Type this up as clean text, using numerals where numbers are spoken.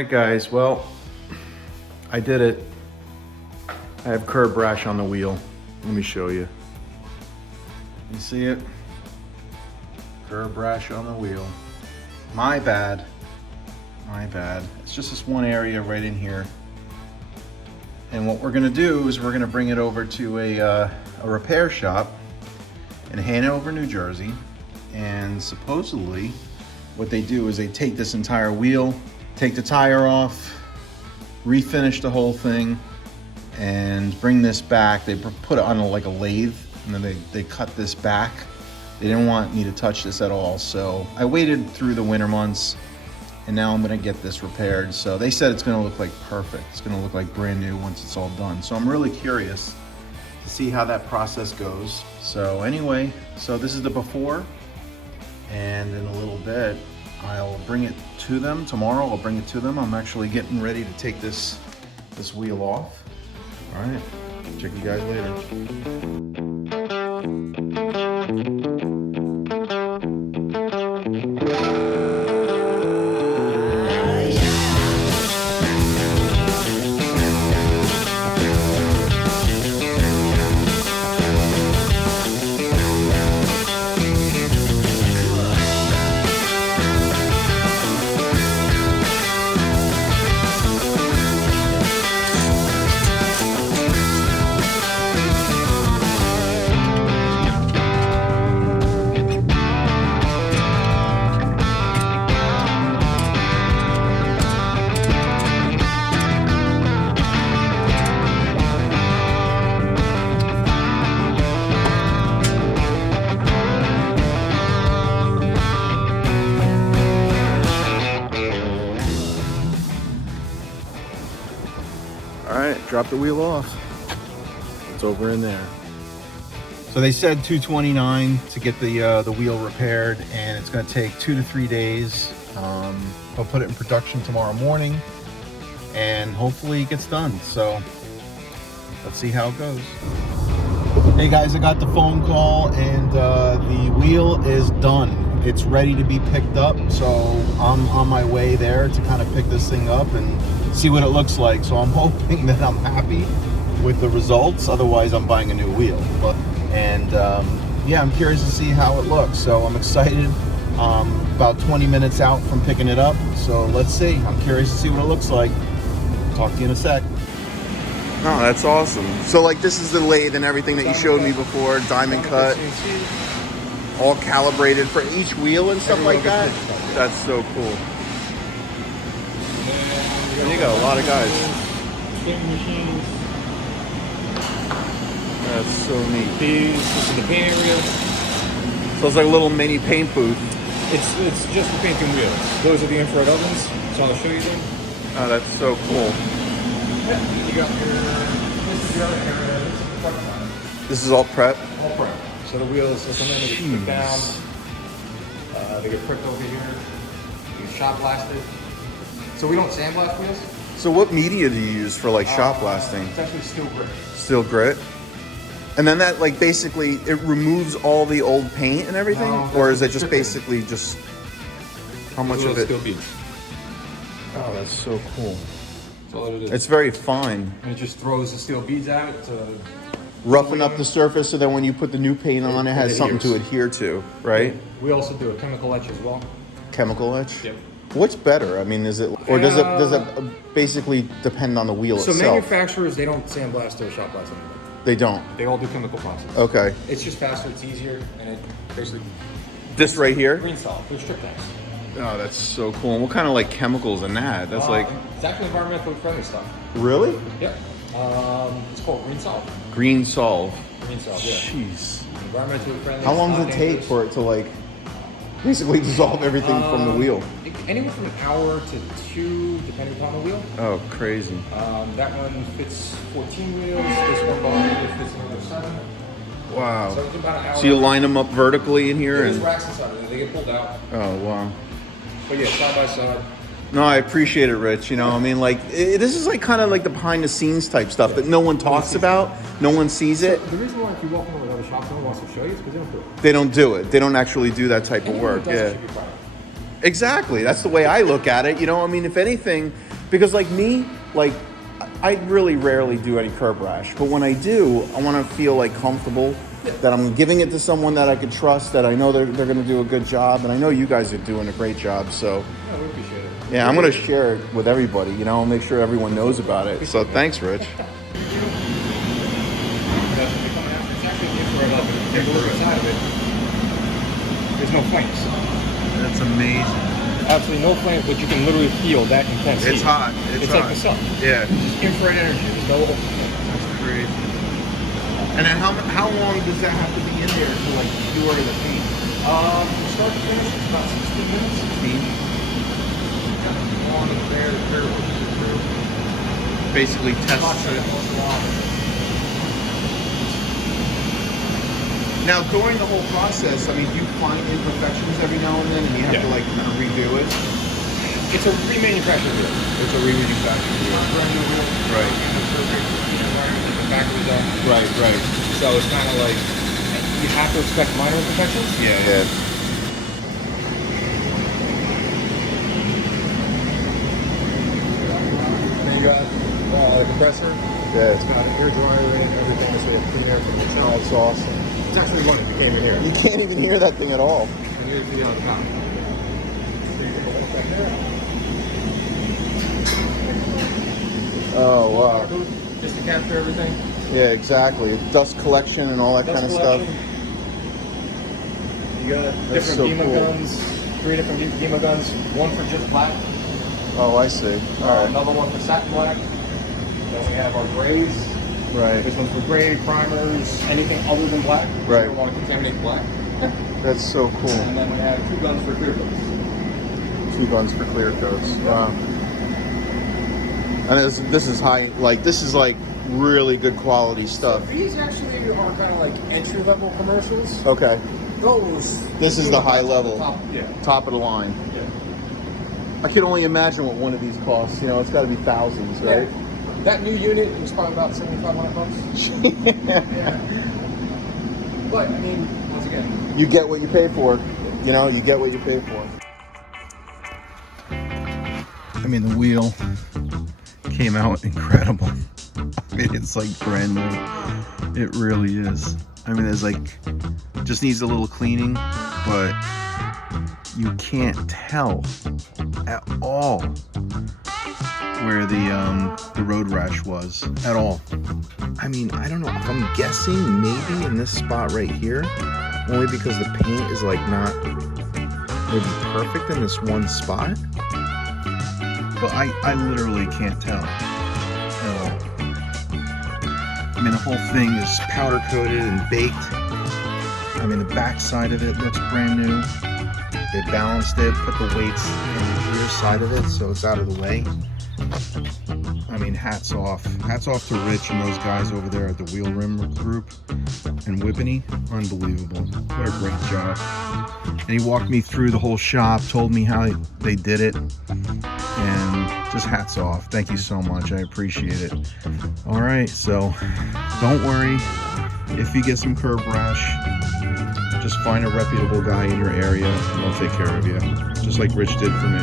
right, guys, well, I did it. I have curb rash on the wheel. Let me show you. You see it? Curb rash on the wheel. My bad. My bad. It's just this one area right in here. And what we're gonna do is we're gonna bring it over to a repair shop in Hanover, New Jersey. And supposedly what they do is they take this entire wheel, take the tire off, refinish the whole thing, and bring this back. They put it on like a lathe, and then they cut this back. They didn't want me to touch this at all, so I waited through the winter months, and now I'm gonna get this repaired. So they said it's gonna look like perfect. It's gonna look like brand new once it's all done. So I'm really curious to see how that process goes. So anyway, so this is the before, and in a little bit, I'll bring it to them. Tomorrow I'll bring it to them. I'm actually getting ready to take this wheel off. All right, check you guys later. All right, drop the wheel off. It's over in there. So they said $229 to get the wheel repaired, and it's going to take 2 to 3 days. I'll put it in production tomorrow morning, and hopefully it gets done. So let's see how it goes. Hey guys, I got the phone call, and the wheel is done. It's ready to be picked up, so I'm on my way there to kind of pick this thing up and see what it looks like. So I'm hoping that I'm happy with the results. Otherwise, I'm buying a new wheel. Yeah, I'm curious to see how it looks. So I'm excited. About 20 minutes out from picking it up. So let's see. I'm curious to see what it looks like. Talk to you in a sec. Oh, that's awesome. So like this is the lathe and everything that you showed me before, diamond cut, all calibrated for each wheel and stuff like that. That's so cool. You got a lot of guys. That's so neat. This is the paint area. So it's like a little mini paint booth. It's just for painting wheels. Those are the infrared ovens, so I'll show you them. Oh, that's so cool. Yeah, you got this is the other area. This is the prep side. This is all prep? All prep. So the wheels, so sometimes they get put down. They get pricked over here. You get shot blasted. So we don't sandblast wheels. So what media do you use for like shot blasting? It's actually steel grit. Steel grit? And then that like basically it removes all the old paint and everything? No, or is it just basically just how much of it? Steel beads. Oh, that's so cool. That's all it is. It's very fine. And it just throws the steel beads out to roughen up the surface so that when you put the new paint on, it has something to adhere to, right? We also do a chemical etch as well. Chemical etch? Yep. What's better? I mean, is it, or does it basically depend on the wheel So itself? manufacturers, they don't sandblast or shot blast anymore. They don't? They all do chemical process. Okay. It's just faster, it's easier, and it basically... This right here? Green salt, they're strip tanks. Oh, that's so cool. And what kind of like chemicals in that? That's like... It's actually environmentally friendly stuff. Really? Yep. It's called green salt. Green solve. Green salt, yeah. Jeez. Environmentally friendly. How long does it take for it to like basically dissolve everything from the wheel? Anywhere from an hour to 2, depending upon the wheel. Oh, crazy. That one fits 14 wheels. This one probably fits another 7. Wow. So it's about an hour. So you line them up vertically in here? There's And racks inside of it. They get pulled out. oh, wow. But yeah, side by side. No, I appreciate it, Rich. You know, I mean, like, this is like kind of like the behind the scenes type stuff that no one talks about. No one sees it. The reason why if you walk in with other shops, no one wants to show you is because they don't do it. They don't do it. They don't actually do that type of work. Yeah. Exactly. That's the way I look at it. You know, I mean, if anything, Because like me, like I really rarely do any curb rash, but when I do, I want to feel like comfortable that I'm giving it to someone that I could trust, that I know they're going to do a good job, and I know you guys are doing a great job. So Yeah, we appreciate it. yeah, I'm going to share it with everybody. You know, make sure everyone knows about it. So thanks, Rich. It's actually the infrared oven. Take a look inside of it. There's no flames. That's amazing. Absolutely no flames, but you can literally feel that intense heat. It's hot. It's like the sun. Yeah. It's infrared energy. There's no. That's crazy. And then how long does that have to be in there to like cure the paint? Start to finish, it's about 16 minutes. 16. On there, Basically tests it. Now, during the whole process, I mean, do you find imperfections every now and then, and you have to like kind of redo it? It's a remanufactured wheel. It's a remanufactured wheel. Brand new wheel. Right. The factory done. Right. So it's kind of like you have to expect minor imperfections. Yeah. Then you got the compressor. Yeah. It's got an air dryer in it, everything. So it came air from the Oh, it's awesome. It's actually running. It came in here. You can't even hear that thing at all. And here's the top. So you can go back there. Oh, wow. Just to capture everything. Yeah, exactly. Dust collection and all that Dust kind of collection. stuff. You got That's different so Dima cool. guns, 3 different Dima guns, one for just black, Oh, I see. All right. another one for satin black. Then we have our grays. Right. This one's for gray, primers, anything other than black. Right. We don't want to contaminate black. That's so cool. And then we have 2 guns for clear coats. 2 guns for clear coats. Wow. And this is high, like this is like really good quality stuff. These actually are kind of like entry level commercials. Okay. Those. This is the high level. Yeah. Top of the line. Yeah. I can only imagine what one of these costs. You know, it's got to be thousands, right? Yeah. That new unit was probably about $7,500. Yeah. But I mean, once again, You get what you pay for. You know, you get what you pay for. I mean, the wheel came out incredible. I mean, it's like brand new. It really is. I mean, there's like, just needs a little cleaning, but you can't tell at all where the road rash was at all. I mean, I don't know if I'm guessing maybe in this spot right here, only because the paint is like not maybe perfect in this one spot. But I literally can't tell at all. I mean, the whole thing is powder coated and baked. I mean, the back side of it looks brand new. They balanced it, put the weights on the rear side of it so it's out of the way. I mean, hats off. Hats off to Rich and those guys over there at the Wheel Rim Group and Whippany. Unbelievable. What a great job. And he walked me through the whole shop, told me how they did it. And just hats off. Thank you so much. I appreciate it. All right, so don't worry. If you get some curb rash, just find a reputable guy in your area and they'll take care of you. Just like Rich did for me.